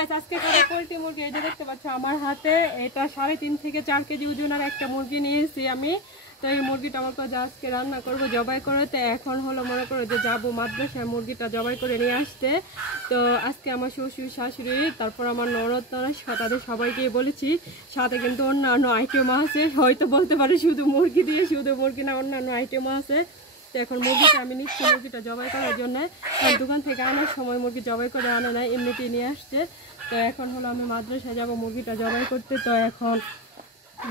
আজকে করে পোল্ট্রি মুরগি এই যে দেখতে পাচ্ছ আমার হাতে, এটা 3.5 থেকে 4 কেজি ওজনের একটা মুরগি নিয়েছি আমি। তো এই মুরগিটা আমার কাছে আজকে রান্না করবো জবাই করে। তো এখন হলো মনে করো যে যাবো মাদ্রাসায় মুরগিটা জবাই করে নিয়ে আসতে। তো আজকে আমার শ্বশুর শাশুড়ি তারপর আমার ননদ তাদের সবাইকে বলেছি, সাথে কিন্তু অন্যান্য আইটেমও আছে। হয়তো বলতে পারে শুধু মুরগি দিয়ে, শুধু মুরগি না, অন্যান্য আইটেমও আছে। তো এখন মুরগিটা আমি নিচ্ছি মুরগিটা জবাই করার জন্য। দোকান থেকে আনার সময় মুরগি জবাই করে আনে না, এমনিতেই নিয়ে আসছে। তো এখন হলো আমি মাদ্রাসায় যাবো মুরগিটা জবাই করতে। তো এখন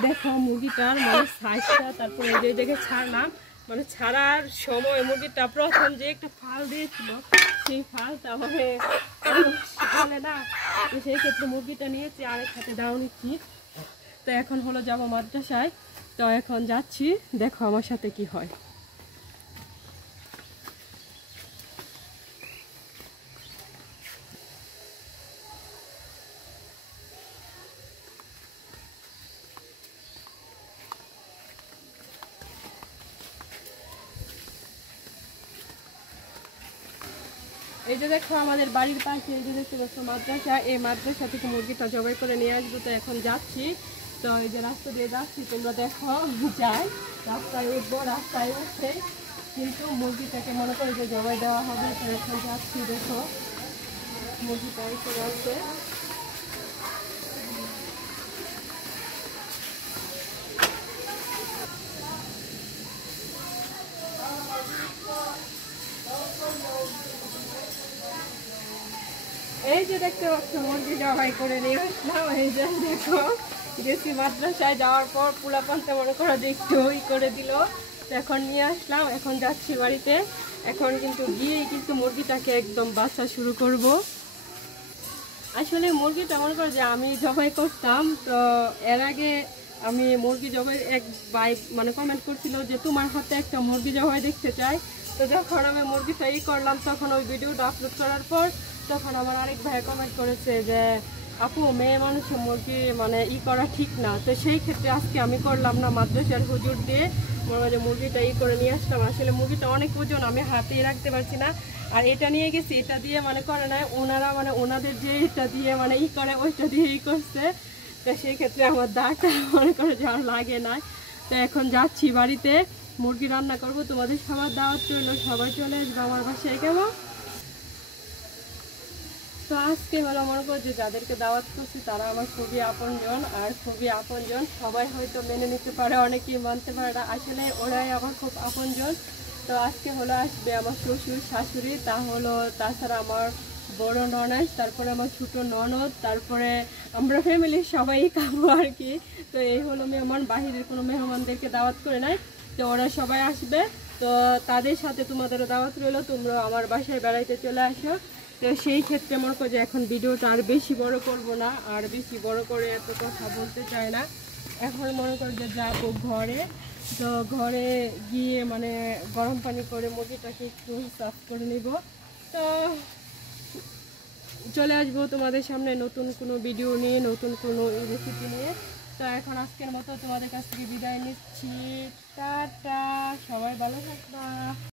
দেখো মুরগিটার মানে সাইজটা, তারপরে যে জায়গায় ছাড়লাম মানে ছাড়ার সময় মুরগিটা প্রথম যে একটা ফাল দিয়েছিল সেই ফালটা মানে বলে না, তো সেই ক্ষেত্রে মুরগিটা নিয়েছি আরেক হাতে দাও নিচ্ছি। তো এখন হলো যাবো মাদ্রাসায়। তো এখন যাচ্ছি, দেখো আমার সাথে কি হয়। এই যে দেখো আমাদের বাড়ির পাশে এই যে দেখতে পাচ্ছ মাদ্রাসা, এই মাদ্রাসা থেকে মুরগিটা জবাই করে নিয়ে আসবো। তো এখন যাচ্ছি, তো এই যে রাস্তা দিয়ে যাচ্ছি, তোমরা দেখো যাই রাস্তায় উঠবো, রাস্তায় উঠছে কিন্তু মুরগিটাকে মনে করে যে জবাই দেওয়া হবে। তো এখন যাচ্ছি, দেখো মুরগিটা করে আসছে। এই যে দেখতে পাচ্ছ মুরগি জবাই করে নিয়ে আসলাম। এই যে দেখো গেছি মাদ্রাসায়, যাওয়ার পর পোলাপানটা মনে করো যে একটু করে দিল। তো এখন নিয়ে আসলাম, এখন যাচ্ছি বাড়িতে। এখন কিন্তু গিয়েই কিন্তু মুরগিটাকে একদম বাছা শুরু করব। আসলে মুরগিটা মনে করো যে আমি জবাই করতাম, তো এর আগে আমি মুরগি জবাই এক ভাই মানে কমেন্ট করছিল যে তোমার হাতে একটা মুরগি জবাই দেখতে চাই। তো যখন আমি মুরগিটা করলাম তখন ওই ভিডিওটা আপলোড করার পর তখন আমার আরেক ভাই কমেন্ট করেছে যে আপু মেয়ে মানুষের মুরগি মানে করা ঠিক না। তো সেই ক্ষেত্রে আজকে আমি করলাম না, মাদ্রাসার হুজুর দিয়ে মনে হয় যে মুরগিটা করে নিয়ে আসলাম। আসলে মুরগিটা অনেক ওজন, আমি হাতেই রাখতে পারছি না। আর এটা নিয়ে গেছি, এটা দিয়ে মানে করে নাই ওনারা, মানে ওনাদের যে এটা দিয়ে মানে করে ওইটা দিয়ে করছে। তো সেই ক্ষেত্রে আমার দাগটা মনে করে যে আর লাগে না। তো এখন যাচ্ছি বাড়িতে, মুরগি রান্না করব। তোমাদের সবার দাওয়াত রইল, সবাই চলে আসবে আমার বাসায়, কেমন? তো আজকে হলো মনে করো যে যাদেরকে দাওয়াত করছি তারা আমার খুবই আপনজন, আর খুবই আপনজন। সবাই হয়তো মেনে নিতে পারে, অনেকেই মানতে পারে না, আসলে ওরাই আমার খুব আপনজন। তো আজকে হলো আসবে আমার শ্বশুর শাশুড়ি, তাছাড়া আমার বড় ননদ, তারপরে আমার ছোট ননদ, তারপরে আমরা ফ্যামিলির সবাই খাবো আর কি। তো এই হলো মেহমান, বাহিরের কোনো মেহমানদেরকে দাওয়াত করে নাই। তো ওরা সবাই আসবে, তো তাদের সাথে তোমাদেরও দাওয়াত রইলো, তোমরা আমার বাসায় বেড়াইতে চলে আসো। তো সেই ক্ষেত্রে মনে করো যে এখন ভিডিওটা আর বেশি বড় করব না, আর বেশি বড় করে এত কথা বলতে চাই না। এখন মনে করো যে যাবো ঘরে। তো ঘরে গিয়ে মানে গরম পানি করে মুরগিটাকে একটু সাফ করে নিব। তো চলে আসবো তোমাদের সামনে নতুন কোনো ভিডিও নিয়ে, নতুন কোনো রেসিপি নিয়ে। তো এখন আজকের মতো তোমাদের কাছ থেকে বিদায় নিচ্ছি, টাটা, সবাই ভালো থাকবা।